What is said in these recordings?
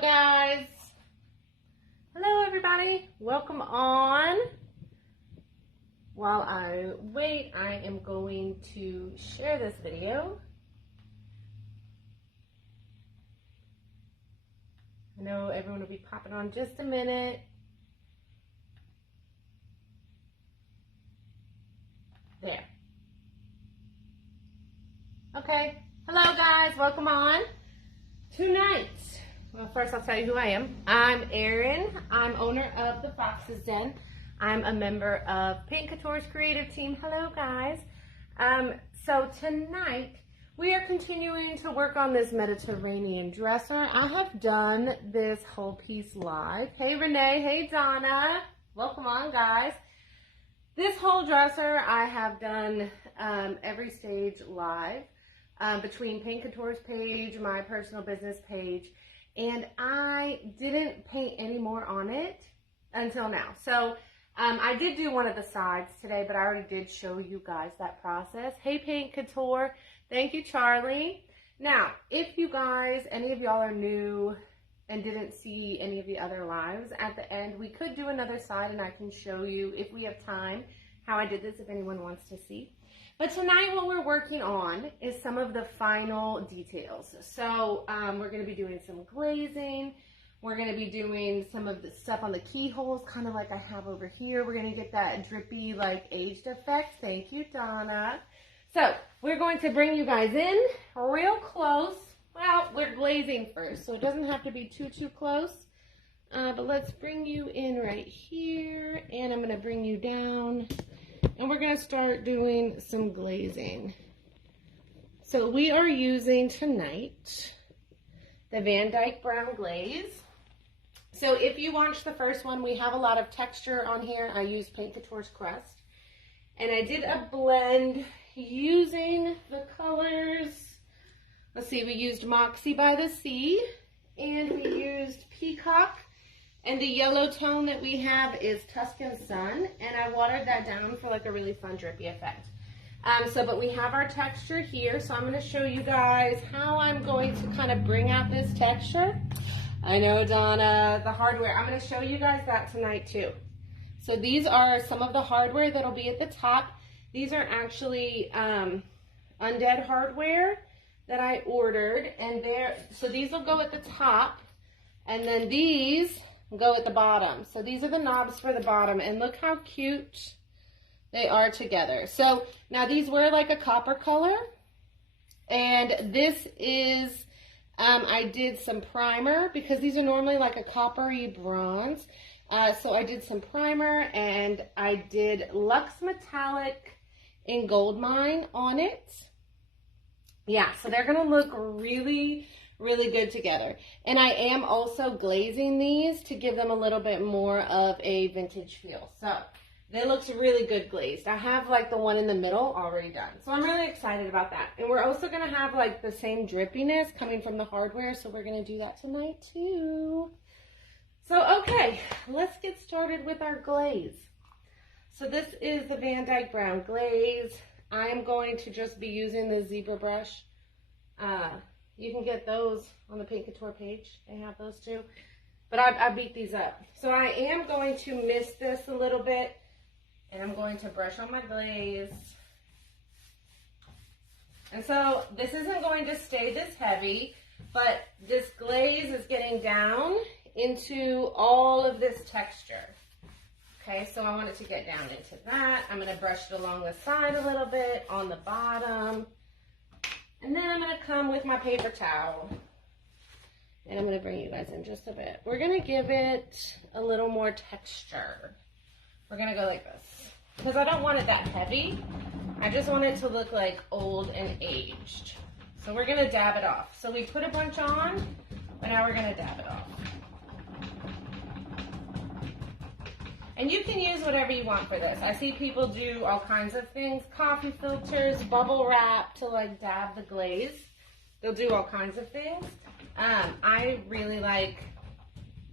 Hello guys. Hello everybody. Welcome on. While I wait, I am going to share this video. I know everyone will be popping on just a minute. There. Okay. Hello guys. Welcome on. Tonight, well, first I'll tell you who I am. I'm Erin. I'm owner of the Fox's Den. I'm a member of Paint Couture's creative team. Hello guys. So tonight we are continuing to work on this Mediterranean dresser. I have done this whole piece live. Hey Renee, hey Donna. Welcome on guys. This whole dresser I have done every stage live. Between Paint Couture's page, my personal business page, and I didn't paint any more on it until now. So I did do one of the sides today, but I already did show you guys that process. Hey Paint Couture, thank you Charlie. Now, if you guys, any of y'all are new and didn't see any of the other lives, at the end we could do another side and I can show you, if we have time, how I did this if anyone wants to see. But tonight what we're working on is some of the final details. So we're going to be doing some glazing. We're going to be doing some of the stuff on the keyholes, kind of like I have over here. We're going to get that drippy, like aged effect. Thank you, Donna. So we're going to bring you guys in real close. Well, we're glazing first, so it doesn't have to be too close. But let's bring you in right here, and I'm going to bring you down. And we're going to start doing some glazing. So we are using tonight the Van Dyke Brown Glaze. So if you watched the first one, we have a lot of texture on here. I used Paint Couture's Crust. And I did a blend using the colors. Let's see, we used Moxie by the Sea. And we used Peacock. And the yellow tone that we have is Tuscan Sun, and I watered that down for like a really fun drippy effect. But we have our texture here, so I'm going to show you guys how I'm going to kind of bring out this texture. I know, Donna, the hardware. I'm going to show you guys that tonight too. So these are some of the hardware that'll be at the top. These are actually Undead hardware that I ordered, and so these will go at the top, and then these go at the bottom. So these are the knobs for the bottom, and look how cute they are together. So now these wear like a copper color, and this is I did some primer because these are normally like a coppery bronze. So I did some primer, and I did Lux Metallic in Gold Mine on it. Yeah, so they're gonna look really good together. And I am also glazing these to give them a little bit more of a vintage feel. So they looks really good glazed. I have like the one in the middle already done. So I'm really excited about that. And we're also gonna have like the same drippiness coming from the hardware. So we're gonna do that tonight too. So okay, let's get started with our glaze. So this is the Van Dyke Brown Glaze. I'm going to just be using the zebra brush. You can get those on the Paint Couture page. They have those too. But I beat these up. So I am going to mist this a little bit. And I'm going to brush on my glaze. And so this isn't going to stay this heavy. But this glaze is getting down into all of this texture. Okay, so I want it to get down into that. I'm going to brush it along the side a little bit, on the bottom. And then I'm going to come with my paper towel, and I'm going to bring you guys in just a bit. We're going to give it a little more texture. We're going to go like this, because I don't want it that heavy. I just want it to look like old and aged. So we're going to dab it off. So we put a bunch on, but now we're going to dab it off. And you can use whatever you want for this. I see people do all kinds of things, coffee filters, bubble wrap to like dab the glaze. They'll do all kinds of things. I really like,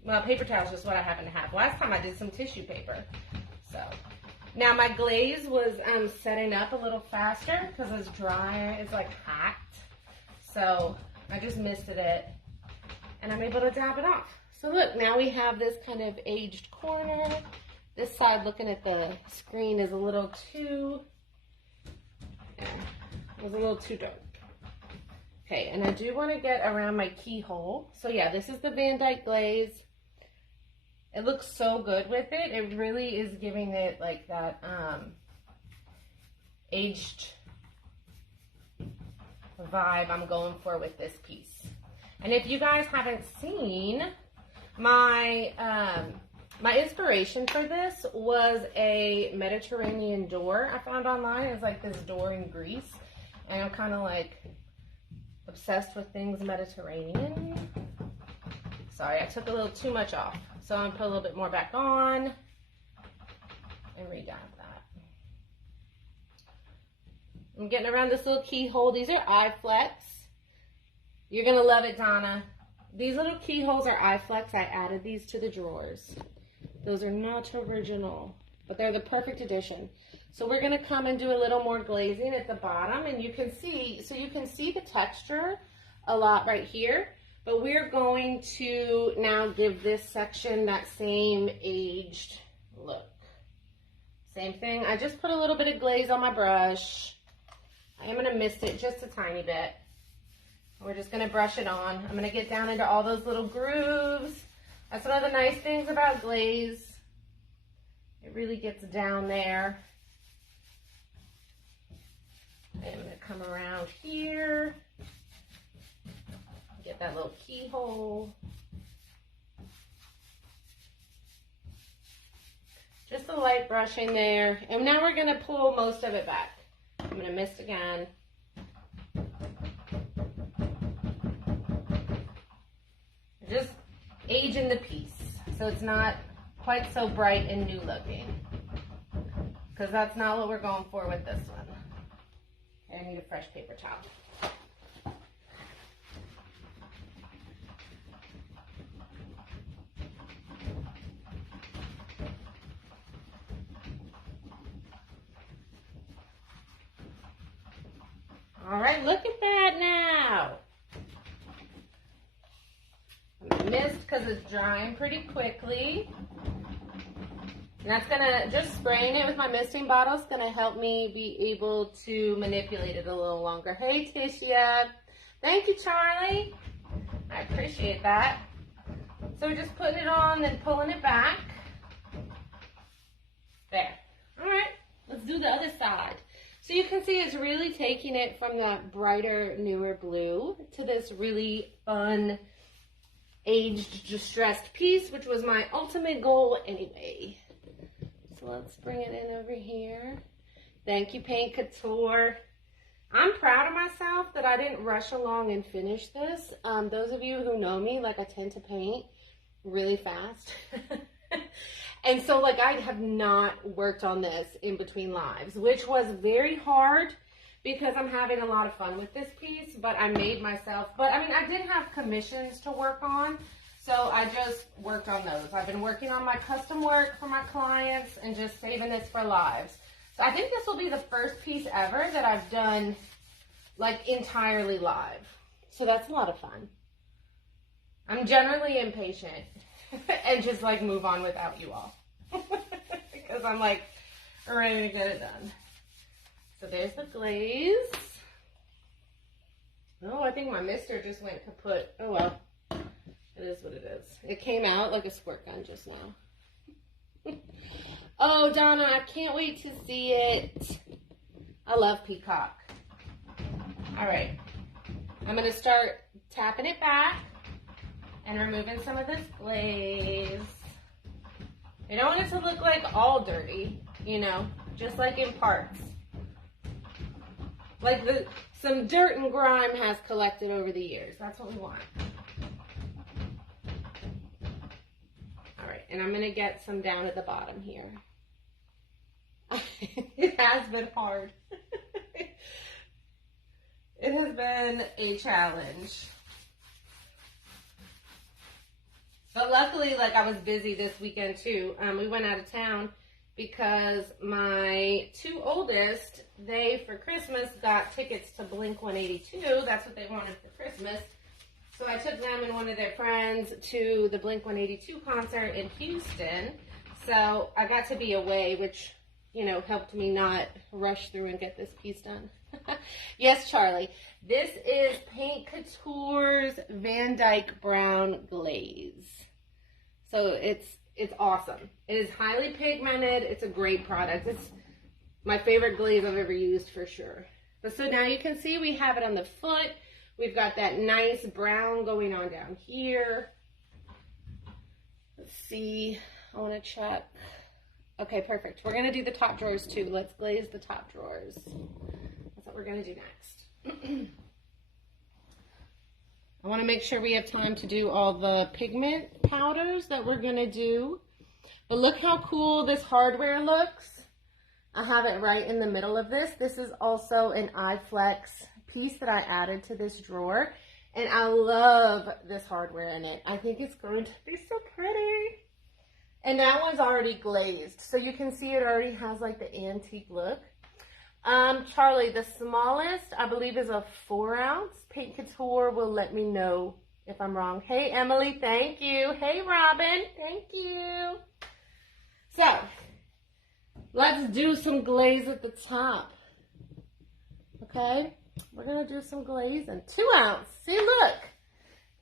well, paper towels is just what I happen to have. Last time I did some tissue paper. So now my glaze was setting up a little faster because it's dry, it's like hot. So I just misted it and I'm able to dab it off. So look, now we have this kind of aged corner. This side looking at the screen is a little too, it was a little too dark. Okay, and I do want to get around my keyhole. So yeah, this is the Van Dyke glaze. It looks so good with it. It really is giving it like that aged vibe I'm going for with this piece. And if you guys haven't seen, my my inspiration for this was a Mediterranean door I found online. It's like this door in Greece, and I'm kind of like obsessed with things Mediterranean. Sorry, I took a little too much off, so I'm gonna put a little bit more back on and redab that. I'm getting around this little keyhole. These are iFlex. You're gonna love it, Donna. These little keyholes are iFlex. I added these to the drawers. Those are not original, but they're the perfect addition. So we're gonna come and do a little more glazing at the bottom, and you can see, so you can see the texture a lot right here, but we're going to now give this section that same aged look. Same thing, I just put a little bit of glaze on my brush. I am gonna mist it just a tiny bit. We're just gonna brush it on. I'm gonna get down into all those little grooves. That's one of the nice things about glaze. It really gets down there. I'm gonna come around here, get that little keyhole. Just a light brushing there. And now we're gonna pull most of it back. I'm gonna mist again. Just aging the piece so it's not quite so bright and new looking, because that's not what we're going for with this one. I need a fresh paper towel. All right, look at that now. I'm gonna mist because it's drying pretty quickly. And that's gonna, just spraying it with my misting bottle is gonna help me be able to manipulate it a little longer. Hey, Tisha. Thank you, Charlie. I appreciate that. So we're just putting it on and pulling it back. There. All right, let's do the other side. So you can see it's really taking it from that brighter, newer blue to this really fun, aged, distressed piece, which was my ultimate goal anyway. So let's bring it in over here. Thank you, Paint Couture. I'm proud of myself that I didn't rush along and finish this. Those of you who know me, like I tend to paint really fast. And so like I have not worked on this in between lives, which was very hard because I'm having a lot of fun with this piece, but I made myself, but I mean, I did have commissions to work on. So I just worked on those. I've been working on my custom work for my clients and just saving this for lives. So I think this will be the first piece ever that I've done like entirely live. So that's a lot of fun. I'm generally impatient and just like move on without you all because I'm like ready to get it done. So there's the glaze. Oh, I think my mister just went kaput. Oh well. It is what it is. It came out like a squirt gun just now. Oh, Donna, I can't wait to see it. I love Peacock. All right. I'm going to start tapping it back and removing some of this glaze. You don't want it to look like all dirty, you know, just like in parts. Like some dirt and grime has collected over the years. That's what we want. And I'm going to get some down at the bottom here. It has been hard. It has been a challenge. But luckily, like I was busy this weekend too. We went out of town because my two oldest, they for Christmas got tickets to Blink 182. That's what they wanted for Christmas. So I took them and one of their friends to the Blink-182 concert in Houston. So I got to be away, which, you know, helped me not rush through and get this piece done. Yes, Charlie. This is Paint Couture's Van Dyke Brown Glaze. So it's awesome. It is highly pigmented. It's a great product. It's my favorite glaze I've ever used for sure. But so now you can see we have it on the foot. We've got that nice brown going on down here. Let's see. I want to check. Okay, perfect. We're going to do the top drawers too. Let's glaze the top drawers. That's what we're going to do next. I want to make sure we have time to do all the pigment powders that we're going to do. But look how cool this hardware looks. I have it right in the middle of this. This is also an iFlex piece that I added to this drawer, and I love this hardware in it. I think it's going to be so pretty. And that one's already glazed, so you can see it already has like the antique look. Charlie, the smallest I believe is a 4-ounce. Paint Couture will let me know if I'm wrong. Hey Emily, thank you. Hey Robin, thank you. So let's do some glaze at the top. Okay, we're gonna do some glazing. 2-ounce. See, look.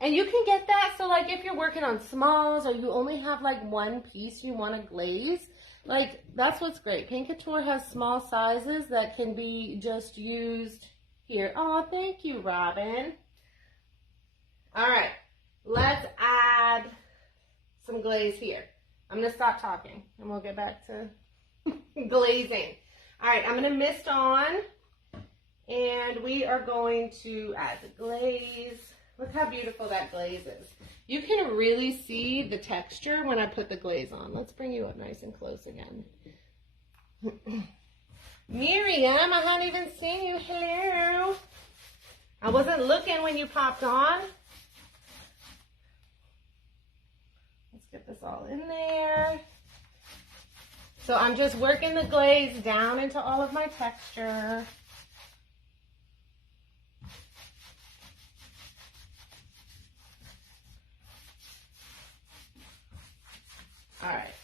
And you can get that, so like if you're working on smalls or you only have like one piece you want to glaze, like that's what's great. Paint Couture has small sizes that can be just used here. Oh, thank you, Robin. All right, let's add some glaze here. I'm gonna stop talking and we'll get back to glazing. All right, I'm gonna mist on and we are going to add the glaze. Look how beautiful that glaze is. You can really see the texture when I put the glaze on. Let's bring you up nice and close again. Miriam, I hadn't even seen you. Hello. I wasn't looking when you popped on. Let's get this all in there. So I'm just working the glaze down into all of my texture. All right,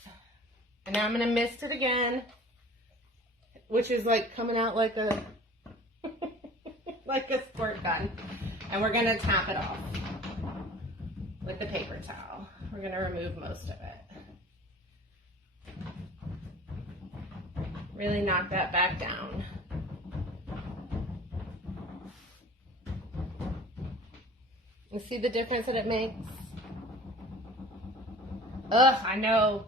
and now I'm gonna mist it again, which is like coming out like a like a squirt gun, and we're gonna tap it off with the paper towel. We're gonna remove most of it. Really knock that back down. You see the difference that it makes? Ugh, I know.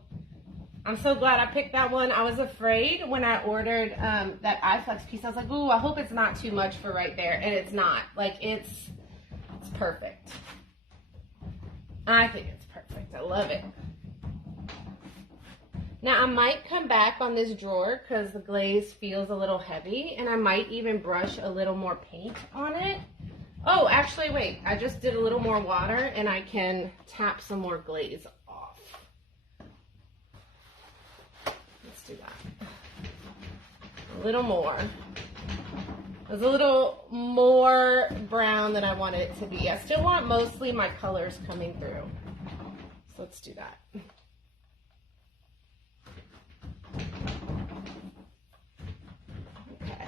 I'm so glad I picked that one. I was afraid when I ordered that iFlex piece. I was like, ooh, I hope it's not too much for right there. And it's not. Like, it's perfect. I think it's perfect. I love it. Now, I might come back on this drawer because the glaze feels a little heavy. And I might even brush a little more paint on it. Oh, actually, wait. I just did a little more water and I can tap some more glaze off. Let's do that. A little more. It was a little more brown than I wanted it to be. I still want mostly my colors coming through. So let's do that. Okay.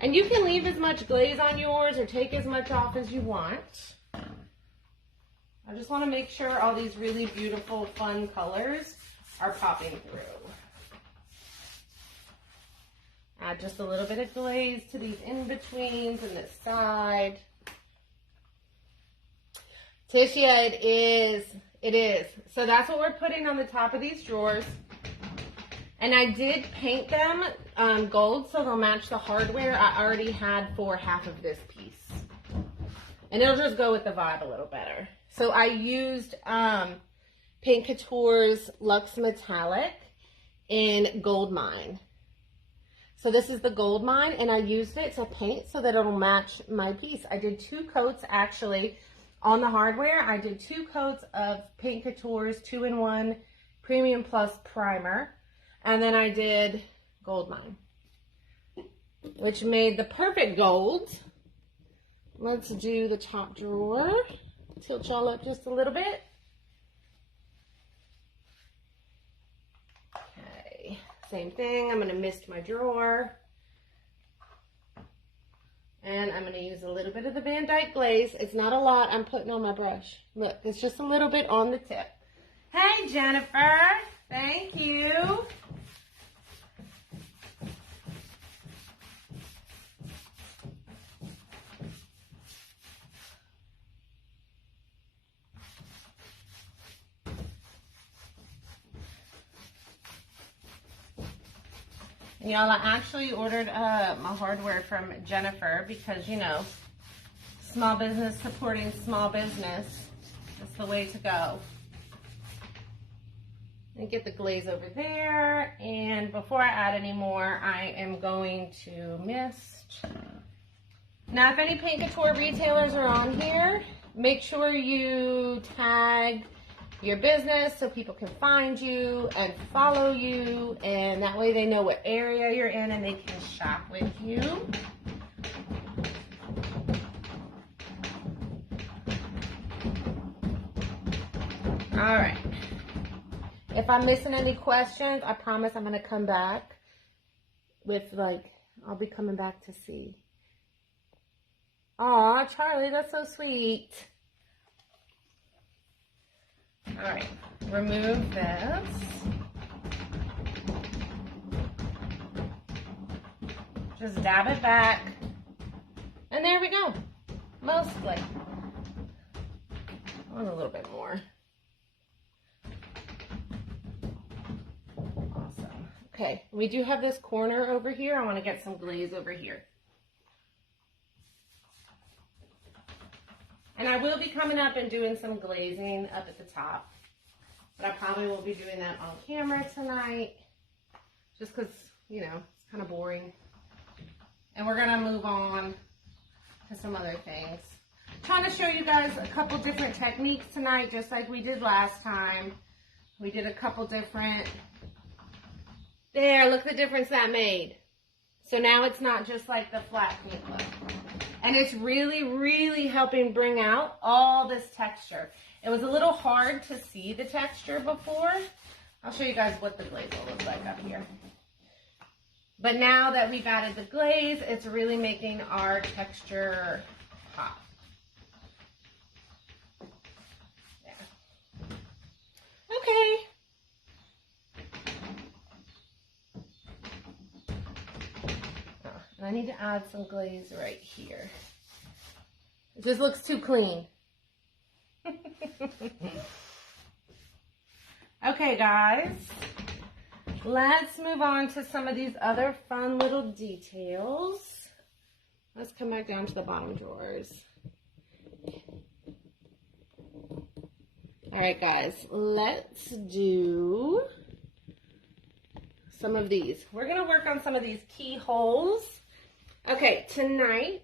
And you can leave as much glaze on yours or take as much off as you want. I just want to make sure all these really beautiful, fun colors are popping through. Add just a little bit of glaze to these in-betweens and this side. Titia, it is. It is. So that's what we're putting on the top of these drawers. And I did paint them gold so they'll match the hardware I already had for half of this piece. And it'll just go with the vibe a little better. So I used Paint Couture's Lux Metallic in Gold Mine. So this is the Gold Mine, and I used it to paint so that it'll match my piece. I did 2 coats actually on the hardware. I did 2 coats of Paint Couture's 2-in-1 Premium Plus Primer. And then I did Gold Mine, which made the perfect gold. Let's do the top drawer. tilt y'all up just a little bit. Okay, same thing. I'm gonna mist my drawer. And I'm gonna use a little bit of the Van Dyke glaze. It's not a lot I'm putting on my brush. Look, it's just a little bit on the tip. Hey, Jennifer, thank you. Y'all, I actually ordered my hardware from Jennifer because, you know, small business supporting small business. That's the way to go. And get the glaze over there. And before I add any more, I am going to mist. Now, if any Paint Couture retailers are on here, make sure you tag your business so people can find you and follow you, and that way they know what area you're in and they can shop with you. All right. If I'm missing any questions, I promise I'm going to come back with, like, I'll be coming back to see. Aw, Charlie, that's so sweet. All right, remove this. Just dab it back. And there we go. Mostly. I want a little bit more. Awesome. Okay, we do have this corner over here. I want to get some glaze over here. And I will be coming up and doing some glazing up at the top. But I probably won't be doing that on camera tonight. Just because, you know, it's kind of boring. And we're going to move on to some other things. I'm trying to show you guys a couple different techniques tonight, just like we did last time. We did a couple different... There, look the difference that made. So now it's not just like the flat paint look. And it's really, really helping bring out all this texture. It was a little hard to see the texture before. I'll show you guys what the glaze will look like up here. But now that we've added the glaze, it's really making our texture pop. Yeah. Okay. I need to add some glaze right here. It just looks too clean. Okay, guys. Let's move on to some of these other fun little details. Let's come back down to the bottom drawers. All right, guys. Let's do some of these. We're going to work on some of these keyholes. Okay, tonight,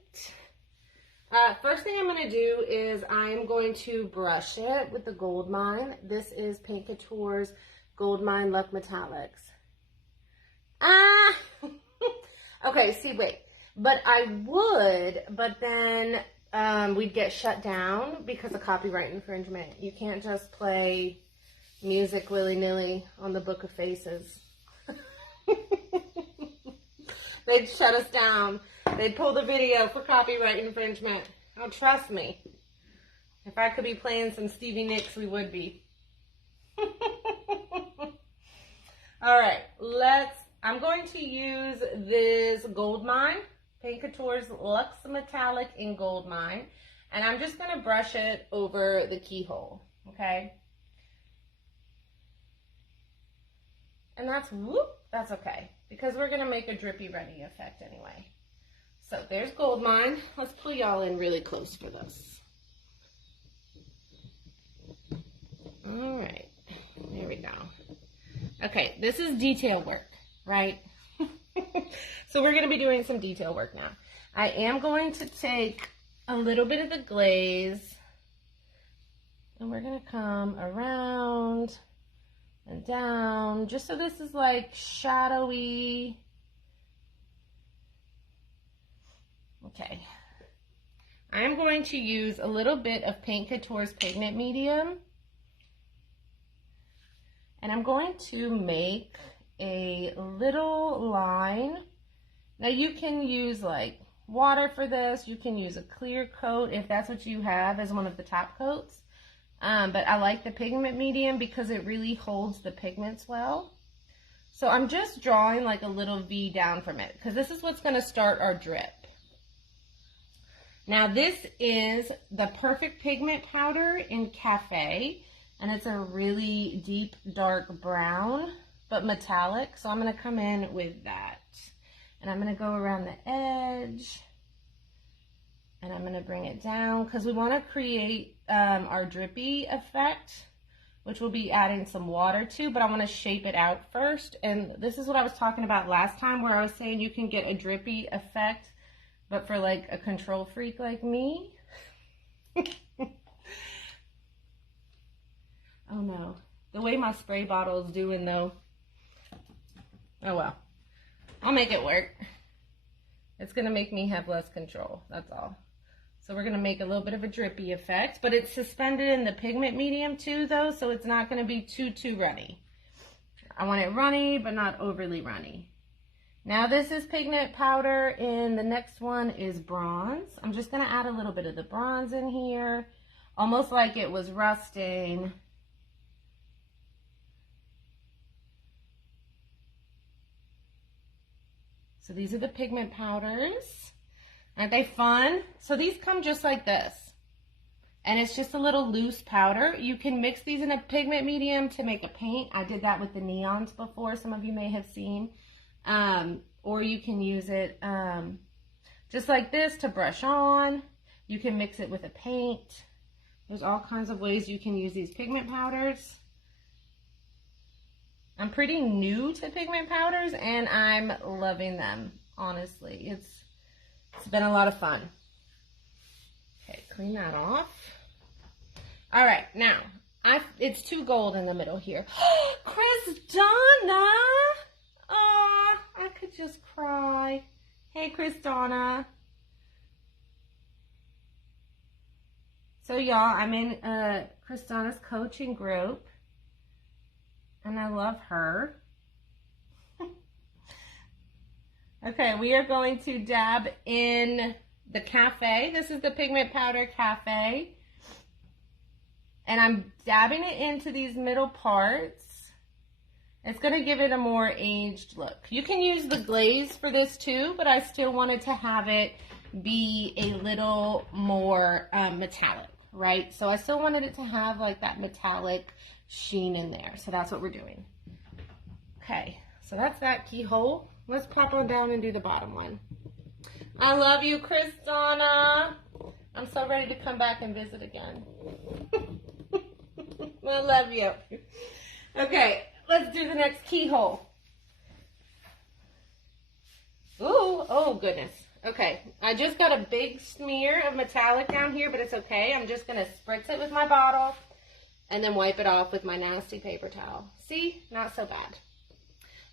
first thing I'm going to do is I'm going to brush it with the Gold Mine. This is Paint Couture's Gold Mine Lux Metallics. Okay, see, wait. But I would, but then we'd get shut down because of copyright infringement. You can't just play music willy-nilly on the Book of Faces. They'd shut us down. They'd pull the video for copyright infringement. Oh, trust me. If I could be playing some Stevie Nicks, we would be. All right, I'm going to use this Gold Mine, Paint Couture's Lux Metallic in Gold Mine, and I'm just going to brush it over the keyhole, okay? And that's okay, because we're going to make a drippy ready effect anyway. So there's Gold Mine. Let's pull y'all in really close for this. All right, there we go. Okay, this is detail work, right? So we're going to be doing some detail work now. I am going to take a little bit of the glaze, and we're going to come around and down, just so this is like shadowy. Okay. I'm going to use a little bit of Paint Couture's Pigment Medium. And I'm going to make a little line. Now you can use like water for this. You can use a clear coat if that's what you have as one of the top coats. But I like the pigment medium because it really holds the pigments well. So I'm just drawing like a little V down from it because this is what's going to start our drip. Now this is the Perfect Pigment Powder in Cafe, and it's a really deep dark brown but metallic. So I'm going to come in with that, and I'm going to go around the edge, and I'm going to bring it down because we want to create our drippy effect, which we'll be adding some water to, but I want to shape it out first. And this is what I was talking about last time, where I was saying you can get a drippy effect, but for like a control freak like me. Oh no, the way my spray bottle is doing though. Oh well, I'll make it work. It's gonna make me have less control, that's all. So we're gonna make a little bit of a drippy effect, but it's suspended in the pigment medium too though, so it's not gonna be too runny. I want it runny, but not overly runny. Now this is pigment powder, and the next one is bronze. I'm just gonna add a little bit of the bronze in here, almost like it was rusting. So these are the pigment powders. Aren't they fun? So these come just like this. And it's just a little loose powder. You can mix these in a pigment medium to make a paint. I did that with the neons before, some of you may have seen. Or you can use it just like this to brush on. You can mix it with a paint. There's all kinds of ways you can use these pigment powders. I'm pretty new to pigment powders and I'm loving them, honestly. It's been a lot of fun. Okay, clean that off. All right, now, it's too gold in the middle here. Christana! Oh, I could just cry. Hey, Christana. So y'all, I'm in Christana's coaching group. And I love her. Okay, we are going to dab in the Cafe. This is the Pigment Powder Cafe. And I'm dabbing it into these middle parts. It's going to give it a more aged look. You can use the glaze for this too, but I still wanted to have it be a little more metallic, right? So I still wanted it to have like that metallic sheen in there. So that's what we're doing. Okay, so that's that keyhole. Let's pop on down and do the bottom one. I love you, Christana. I'm so ready to come back and visit again. I love you. Okay, let's do the next keyhole. Ooh, oh goodness. Okay, I just got a big smear of metallic down here, but it's okay. I'm just gonna spritz it with my bottle and then wipe it off with my nasty paper towel. See? Not so bad.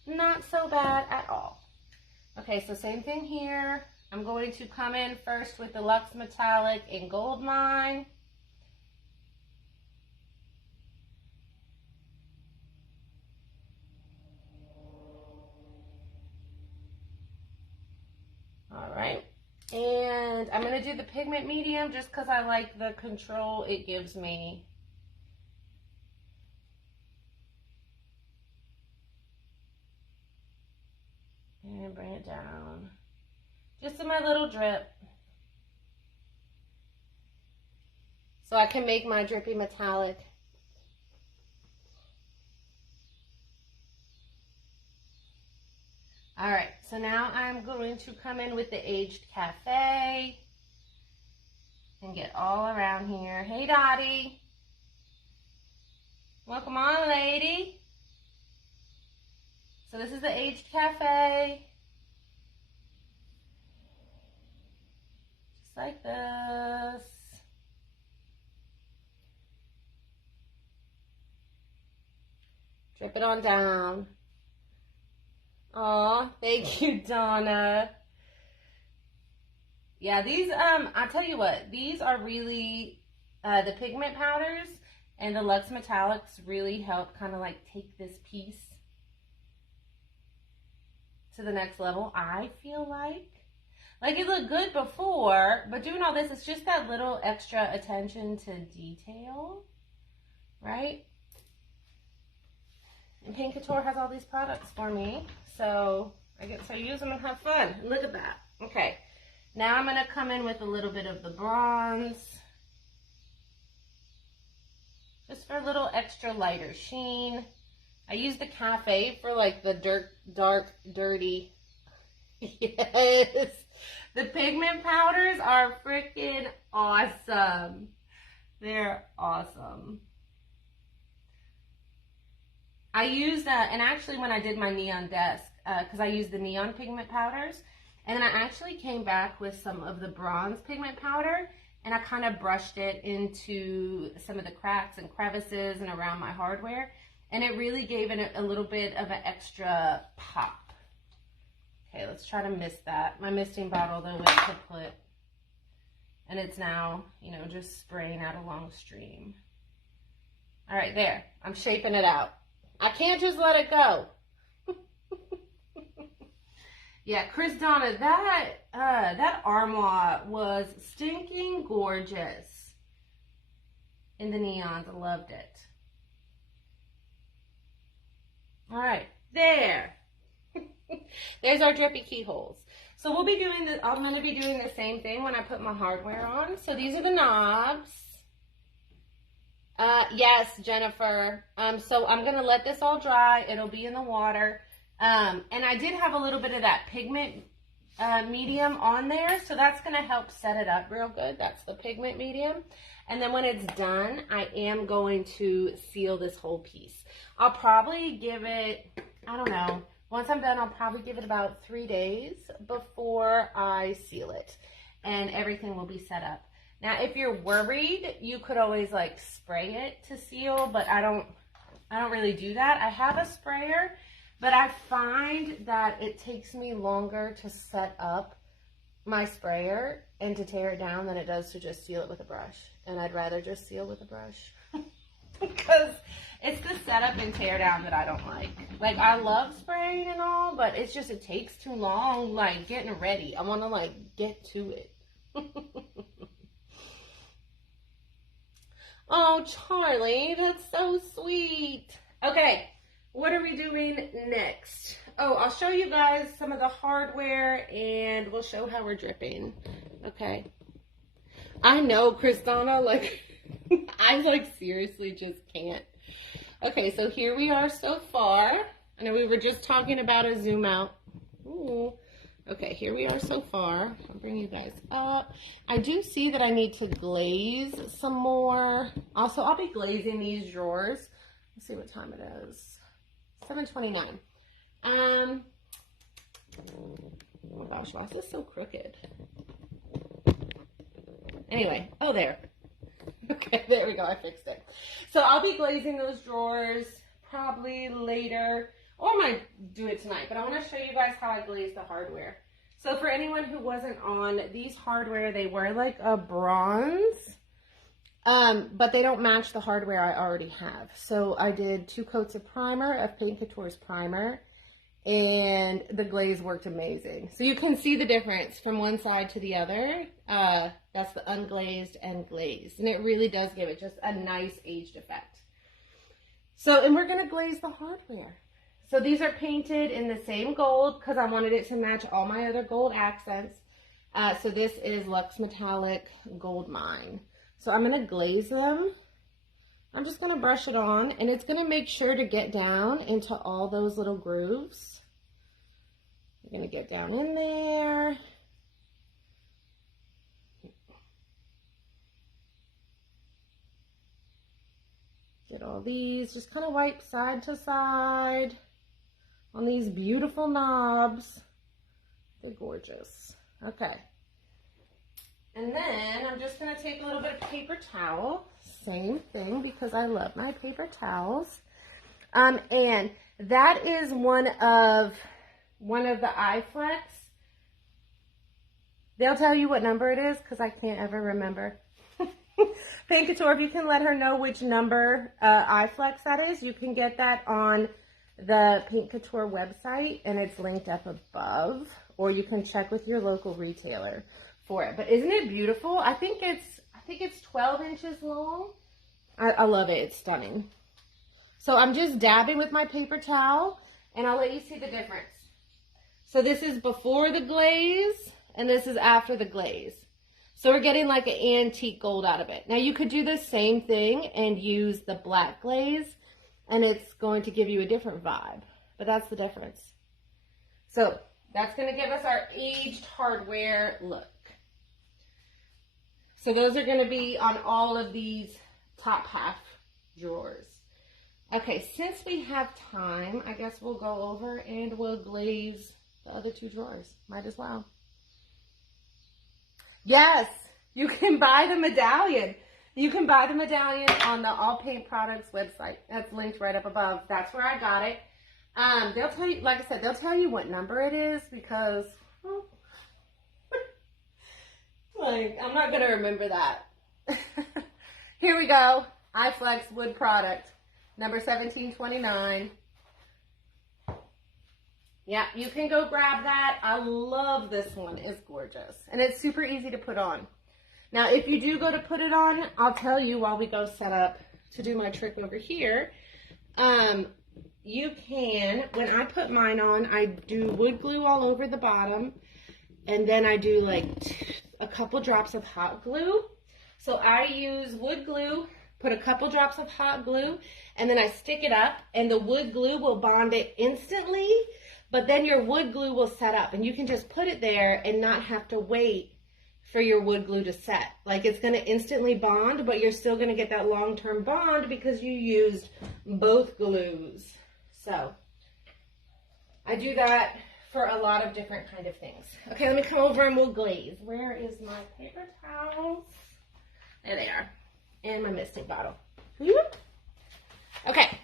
Not so bad at all. Okay, so same thing here. I'm going to come in first with the Lux Metallic in Gold Mine. All right. And I'm going to do the pigment medium just because I like the control it gives me. And bring it down. Just in my little drip. So I can make my drippy metallic. All right, so now I'm going to come in with the Aged Cafe and get all around here. Hey, Dottie. Welcome on, lady. So this is the Aged Cafe. Just like this. Drip it on down. Aw, thank you, Donna. Yeah, these, I'll tell you what, these are really, the pigment powders and the Lux Metallics really help kind of like take this piece to the next level, I feel like. Like it looked good before, but doing all this, it's just that little extra attention to detail, right? And Paint Couture has all these products for me, so I get to use them and have fun. Look at that. Okay, now I'm gonna come in with a little bit of the bronze, just for a little extra lighter sheen. I use the Cafe for like the dark, dirty. Yes, the pigment powders are freaking awesome. They're awesome. I used that, and actually when I did my neon desk, because I used the neon pigment powders, and then I actually came back with some of the bronze pigment powder, and I kind of brushed it into some of the cracks and crevices and around my hardware, and it really gave it a little bit of an extra pop. Okay, let's try to mist that. My misting bottle though went kaput, and it's now, you know, just spraying out a long stream. All right, there. I'm shaping it out. I can't just let it go. Yeah, Chris Donna, that armoire was stinking gorgeous in the neons. I loved it. All right, there. There's our drippy keyholes. So we'll be doing this. I'm going to be doing the same thing when I put my hardware on. So these are the knobs. Yes, Jennifer. So I'm going to let this all dry. It'll be in the water. And I did have a little bit of that pigment medium on there. So that's going to help set it up real good. That's the pigment medium. And then when it's done, I am going to seal this whole piece. I'll probably give it, I don't know. Once I'm done, I'll probably give it about 3 days before I seal it. And everything will be set up. Now, if you're worried, you could always like spray it to seal, but I don't really do that. I have a sprayer, but I find that it takes me longer to set up my sprayer and to tear it down than it does to just seal it with a brush. And I'd rather just seal with a brush because it's the setup and tear down that I don't like. Like, I love spraying and all, but it's just, it takes too long, like, getting ready. I want to, like, get to it. Oh, Charlie, that's so sweet. Okay, what are we doing next? Oh, I'll show you guys some of the hardware, and we'll show how we're dripping. Okay. I know, Christina, like, I, like, seriously just can't. Okay, so here we are so far. I know we were just talking about a zoom out. Ooh. Okay, here we are so far. I'll bring you guys up. I do see that I need to glaze some more. Also, I'll be glazing these drawers. Let's see what time it is. 7:29. Oh my gosh, wow, this is so crooked. Anyway, oh, there. Okay, there we go, I fixed it. So I'll be glazing those drawers probably later, or I might do it tonight, but I want to show you guys how I glaze the hardware. So for anyone who wasn't on, these hardware, they were like a bronze, but they don't match the hardware I already have. So I did 2 coats of primer, of Paint Couture's primer, and the glaze worked amazing. So you can see the difference from one side to the other. That's the unglazed and glazed, and it really does give it just a nice aged effect. So, and we're gonna glaze the hardware. So these are painted in the same gold because I wanted it to match all my other gold accents. So this is Lux Metallic Gold Mine. So I'm gonna glaze them. I'm just gonna brush it on, and it's gonna make sure to get down into all those little grooves. I'm gonna get down in there. Get all these, just kind of wipe side to side on these beautiful knobs. They're gorgeous. Okay. And then I'm just going to take a little bit of paper towel. Same thing, because I love my paper towels. And that is one of the iFlex They'll tell you what number it is because I can't ever remember. Paint Couture, if you can let her know which number iFlex that is, you can get that on the Paint Couture website, and it's linked up above, or you can check with your local retailer for it. But isn't it beautiful? I think it's 12 inches long. I love it. It's stunning. So I'm just dabbing with my paper towel, and I'll let you see the difference. So this is before the glaze, and this is after the glaze. So we're getting like an antique gold out of it. Now you could do the same thing and use the black glaze, and it's going to give you a different vibe, but that's the difference. So that's going to give us our aged hardware look. So those are going to be on all of these top half drawers. Okay, since we have time, I guess we'll go over and we'll glaze the other two drawers. Might as well. Yes, you can buy the medallion. You can buy the medallion on the All Paint Products website. That's linked right up above. That's where I got it. They'll tell you, like I said, they'll tell you what number it is because, well, like, I'm not going to remember that. Here we go. iFlex wood product, number 1729. Yeah, you can go grab that. I love this one. It's gorgeous. And it's super easy to put on. Now, if you do go to put it on, I'll tell you while we go set up to do my trick over here. You can, when I put mine on, I do wood glue all over the bottom. And then I do like a couple drops of hot glue. So I use wood glue, put a couple drops of hot glue, and then I stick it up, and the wood glue will bond it instantly. But then your wood glue will set up, and you can just put it there and not have to wait for your wood glue to set. Like, it's going to instantly bond, but you're still going to get that long-term bond because you used both glues. So I do that for a lot of different kind of things. Okay, let me come over and we'll glaze. Where is my paper towels? There they are. And my misting bottle. Okay.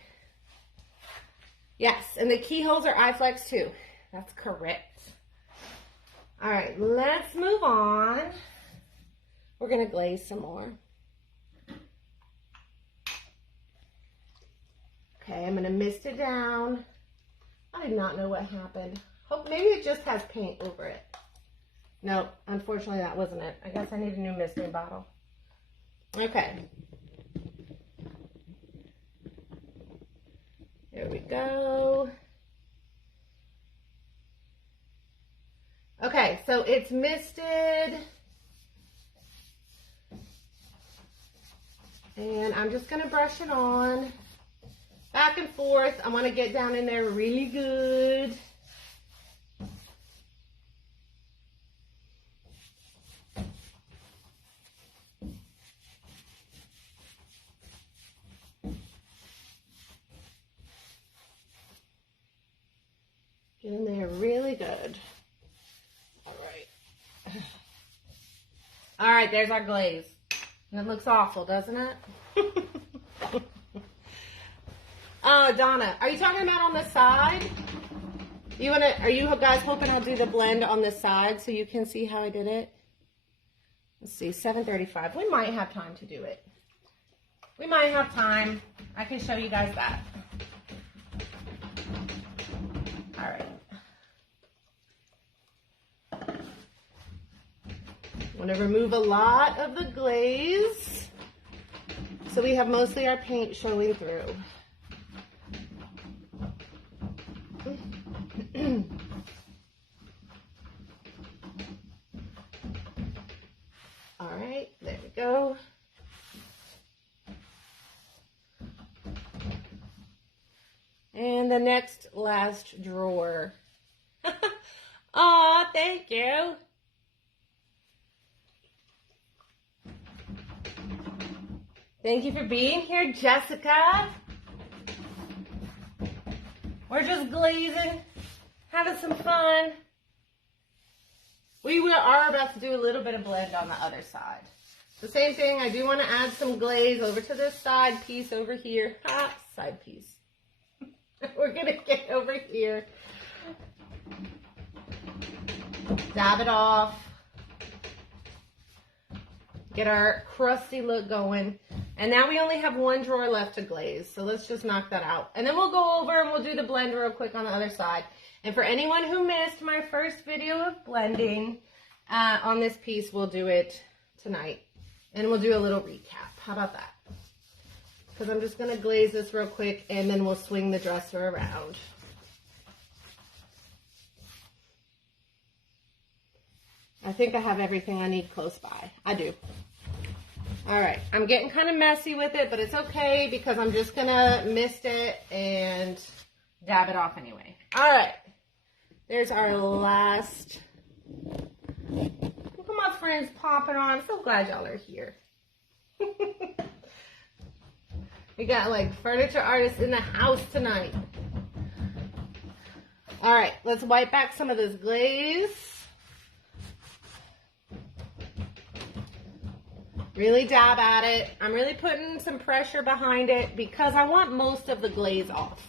Yes, and the keyholes are iFlex too. That's correct. All right, let's move on. We're going to glaze some more. Okay, I'm going to mist it down. I did not know what happened. Hope maybe it just has paint over it. No, unfortunately that wasn't it. I guess I need a new misting bottle. Okay. There we go. Okay, so it's misted. And I'm just going to brush it on. Back and forth. I want to get down in there really good. Get in there really good. All right. All right, there's our glaze. And it looks awful, doesn't it? Donna, are you talking about on the side? Are you guys hoping I'll do the blend on the side so you can see how I did it? Let's see, 7:35. We might have time to do it. We might have time. I can show you guys that. All right. I'm going to remove a lot of the glaze so we have mostly our paint showing through. All right, there we go. And the next last drawer. Aw, thank you. Thank you for being here, Jessica. We're just glazing, having some fun. We are about to do a little bit of blend on the other side. The same thing, I do want to add some glaze over to this side piece over here. Side piece. We're going to get over here. Dab it off. Get our crusty look going. And now we only have one drawer left to glaze. So let's just knock that out. And then we'll go over and we'll do the blend real quick on the other side. And for anyone who missed my first video of blending on this piece, we'll do it tonight. And we'll do a little recap. How about that? Because I'm just going to glaze this real quick and then we'll swing the dresser around. I think I have everything I need close by. I do. All right, I'm getting kind of messy with it, but it's okay because I'm just gonna mist it and dab it off anyway. All right, there's our last. Look at my friends popping on. I'm so glad y'all are here. We got like furniture artists in the house tonight. All right, let's wipe back some of this glaze. Really dab at it. I'm really putting some pressure behind it because I want most of the glaze off.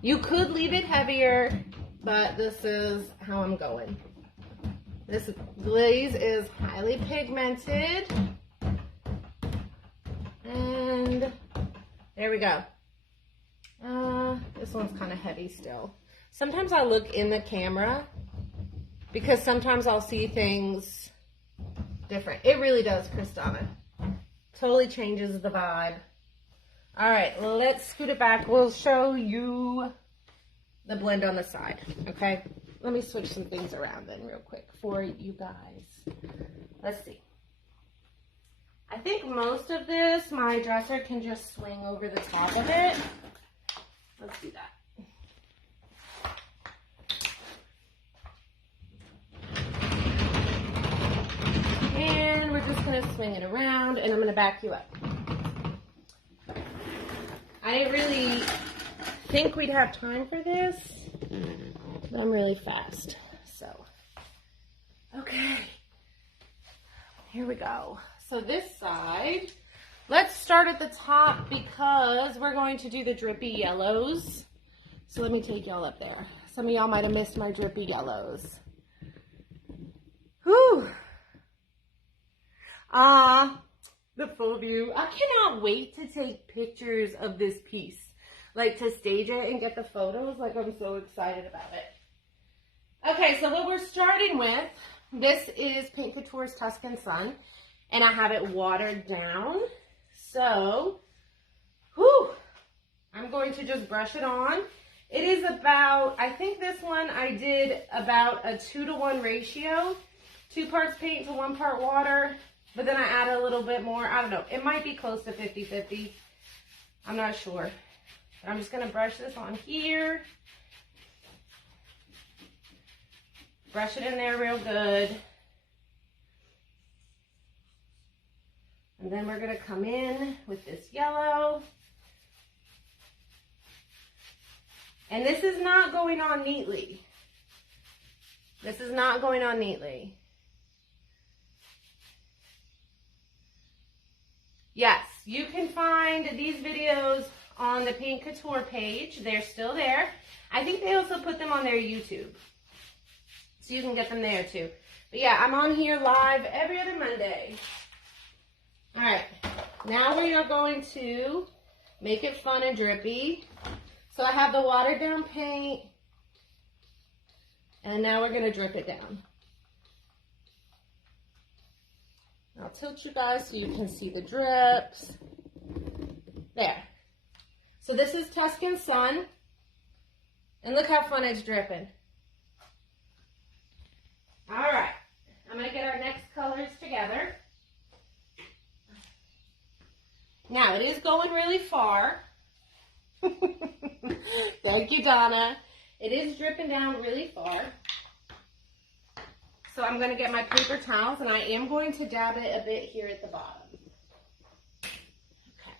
You could leave it heavier, but this is how I'm going. This glaze is highly pigmented. And there we go. This one's kind of heavy still. Sometimes I look in the camera because sometimes I'll see things different. It really does, Kristana. Totally changes the vibe. All right, let's scoot it back. We'll show you the blend on the side, okay? Let me switch some things around then real quick for you guys. Let's see. I think most of this, my dresser can just swing over the top of it. Let's do that. And we're just going to swing it around, and I'm going to back you up. I didn't really think we'd have time for this, but I'm really fast. So, okay. Here we go. So this side, let's start at the top because we're going to do the drippy yellows. So let me take y'all up there. Some of y'all might have missed my drippy yellows. Whew. The full view. I cannot wait to take pictures of this piece. Like to stage it and get the photos. Like I'm so excited about it. Okay, so what we're starting with, this is Paint Couture's Tuscan Sun. And I have it watered down. So, whew, I'm going to just brush it on. It is about, I think this one I did about a 2-to-1 ratio. 2 parts paint to 1 part water. But then I added a little bit more. I don't know. It might be close to 50-50. I'm not sure. But I'm just going to brush this on here. Brush it in there real good. And then we're going to come in with this yellow. And this is not going on neatly. This is not going on neatly. Yes, you can find these videos on the Paint Couture page. They're still there. I think they also put them on their YouTube. So you can get them there too. But yeah, I'm on here live every other Monday. All right, now we are going to make it fun and drippy. So I have the watered down paint, and now we're going to drip it down. I'll tilt you guys so you can see the drips. There. So this is Tuscan Sun, and look how fun it's dripping. All right, I'm going to get our next colors together. Now, it is going really far. Thank you, Donna. It is dripping down really far. So I'm going to get my paper towels, and I am going to dab it a bit here at the bottom. Okay.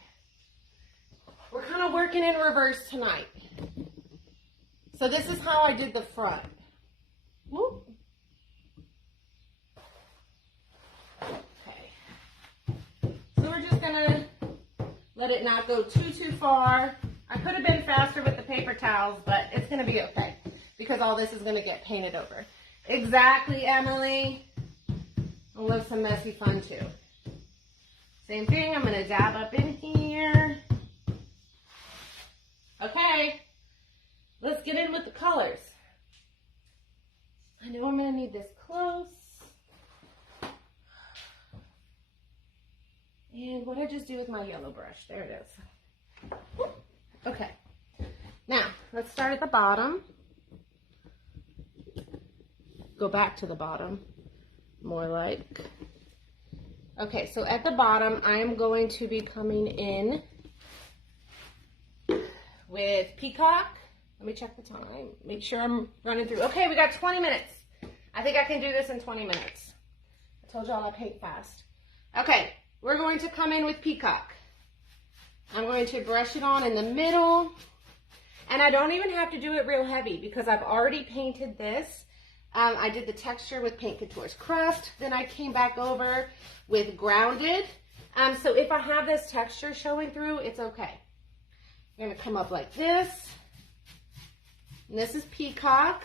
We're kind of working in reverse tonight. So this is how I did the front. Whoop. Okay. So we're just going to let it not go too far. I could have been faster with the paper towels, but it's going to be okay because all this is going to get painted over. Exactly, Emily. I love some messy fun too. Same thing, I'm gonna dab up in here. Okay, let's get in with the colors. I know I'm gonna need this close. And what did I just do with my yellow brush? There it is. Okay, now let's start at the bottom. Go back to the bottom, more like. Okay, so at the bottom, I am going to be coming in with Peacock. Let me check the time, make sure I'm running through. Okay, we got 20 minutes. I think I can do this in 20 minutes. I told y'all I paint fast. Okay, we're going to come in with Peacock. I'm going to brush it on in the middle. And I don't even have to do it real heavy because I've already painted this. I did the texture with Paint Couture's Crust. Then I came back over with Grounded. So if I have this texture showing through, it's okay. I'm going to come up like this. And this is Peacock.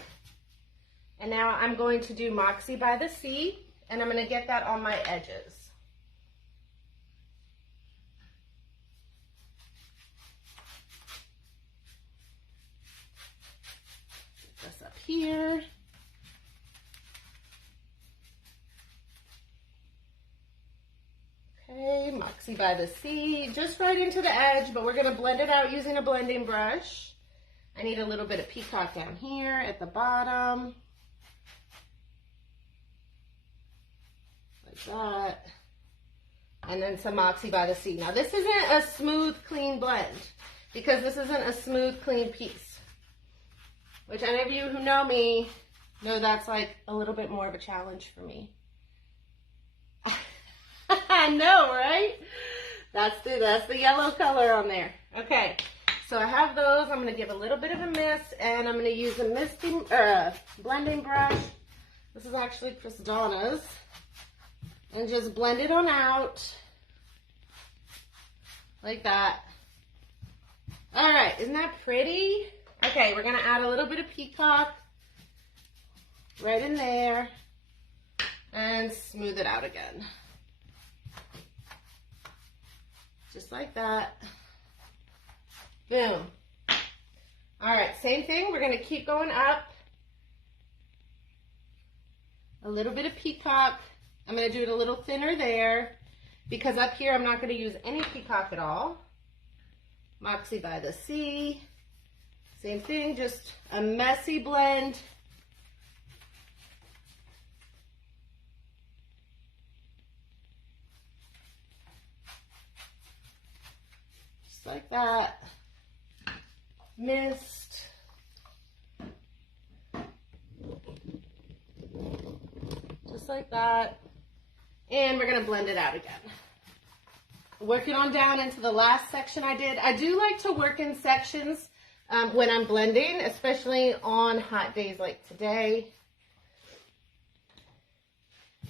And now I'm going to do Moxie by the Sea. And I'm going to get that on my edges. Get this up here. Okay, Moxie by the Sea, just right into the edge, but we're going to blend it out using a blending brush. I need a little bit of Peacock down here at the bottom. Like that. And then some Moxie by the Sea. Now this isn't a smooth, clean blend because this isn't a smooth, clean piece. Which any of you who know me know that's like a little bit more of a challenge for me. I know, right? That's the yellow color on there. Okay, so I have those. I'm going to give a little bit of a mist, and I'm going to use a blending brush. This is actually Cristana's, and just blend it on out like that. All right, isn't that pretty? Okay, we're going to add a little bit of Peacock right in there and smooth it out again. Just like that. Boom. All right, same thing. We're going to keep going up. A little bit of Peacock. I'm going to do it a little thinner there because up here I'm not going to use any Peacock at all. Moxie by the Sea. Same thing, just a messy blend. Like that. Mist. Just like that. And we're going to blend it out again. Working on down into the last section I did. I do like to work in sections when I'm blending, especially on hot days like today.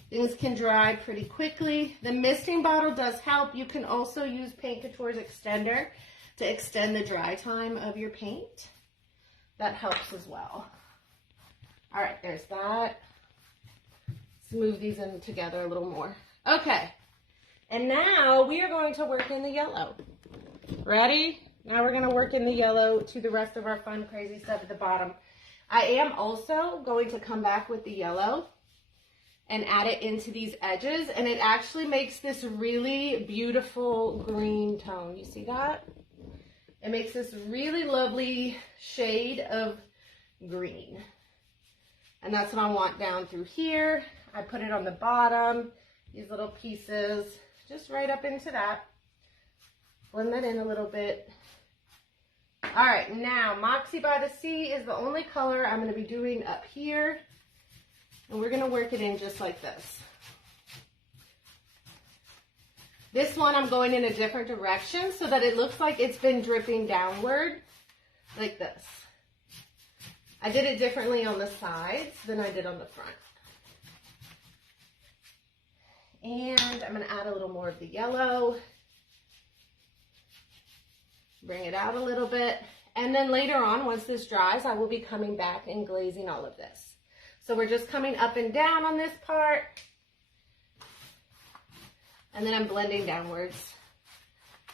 Things can dry pretty quickly. The misting bottle does help. You can also use Paint Couture's extender to extend the dry time of your paint. That helps as well. All right, there's that. Let's move these in together a little more. Okay, and now we are going to work in the yellow. Ready? Now we're going to work in the yellow to the rest of our fun, crazy stuff at the bottom. I am also going to come back with the yellow and add it into these edges, and it actually makes this really beautiful green tone. You see that? It makes this really lovely shade of green. And that's what I want down through here. I put it on the bottom, these little pieces, just right up into that. Blend that in a little bit. All right, now Moxie by the Sea is the only color I'm going to be doing up here. And we're going to work it in just like this. This one I'm going in a different direction so that it looks like it's been dripping downward, like this. I did it differently on the sides than I did on the front. And I'm going to add a little more of the yellow. Bring it out a little bit. And then later on, once this dries, I will be coming back and glazing all of this. So we're just coming up and down on this part. And then I'm blending downwards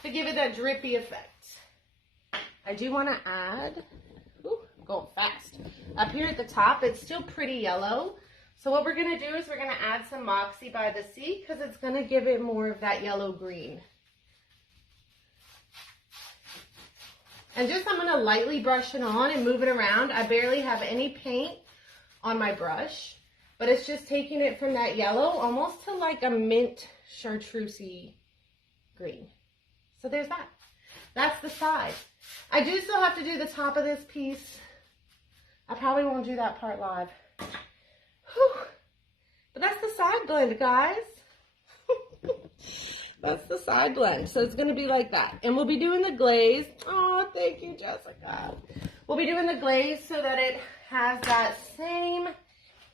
to give it that drippy effect. I do want to add, going fast. Up here at the top, it's still pretty yellow. So what we're going to do is we're going to add some Moxie by the Sea because it's going to give it more of that yellow green. And just I'm going to lightly brush it on and move it around. I barely have any paint on my brush, but it's just taking it from that yellow almost to like a mint chartreusey green. So there's that. That's the side. I do still have to do the top of this piece. I probably won't do that part live. Whew. But that's the side blend, guys. That's the side blend. So it's going to be like that. And we'll be doing the glaze. Oh, thank you, Jessica. We'll be doing the glaze so that it has that same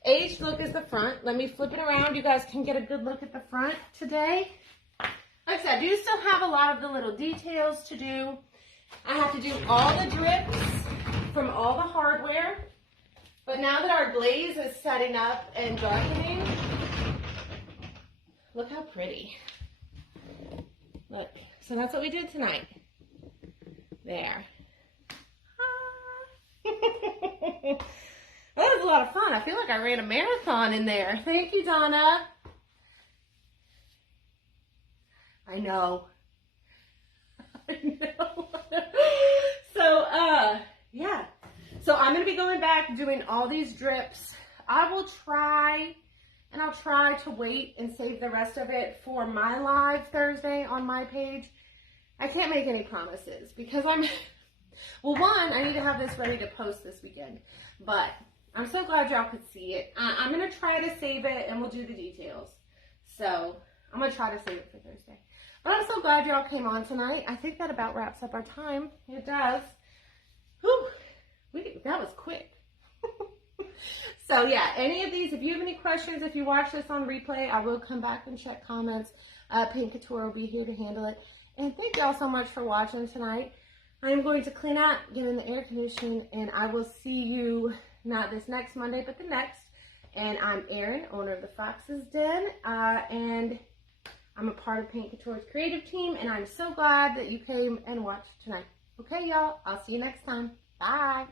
aged look as the front. Let me flip it around. You guys can get a good look at the front today. Like I said, I do still have a lot of the little details to do. I have to do all the drips from all the hardware. But now that our glaze is setting up and darkening, look how pretty. Look, so that's what we did tonight. There. That was a lot of fun. I feel like I ran a marathon in there. Thank you, Donna. I know. I know. So, yeah. So I'm going to be going back doing all these drips. I will try, and I'll try to wait and save the rest of it for my live Thursday on my page. I can't make any promises because well, one, I need to have this ready to post this weekend, but I'm so glad y'all could see it. I'm going to try to save it, and we'll do the details. So I'm going to try to save it for Thursday. But I'm so glad y'all came on tonight. I think that about wraps up our time. It does. Whew. That was quick. So yeah, any of these, if you have any questions, if you watch this on replay, I will come back and check comments. Paint Couture will be here to handle it. And thank y'all so much for watching tonight. I'm going to clean up, get in the air conditioning, and I will see you not this next Monday, but the next. And I'm Erin, owner of the Fox's Den, and I'm a part of Paint Couture's creative team, and I'm so glad that you came and watched tonight. Okay, y'all, I'll see you next time. Bye.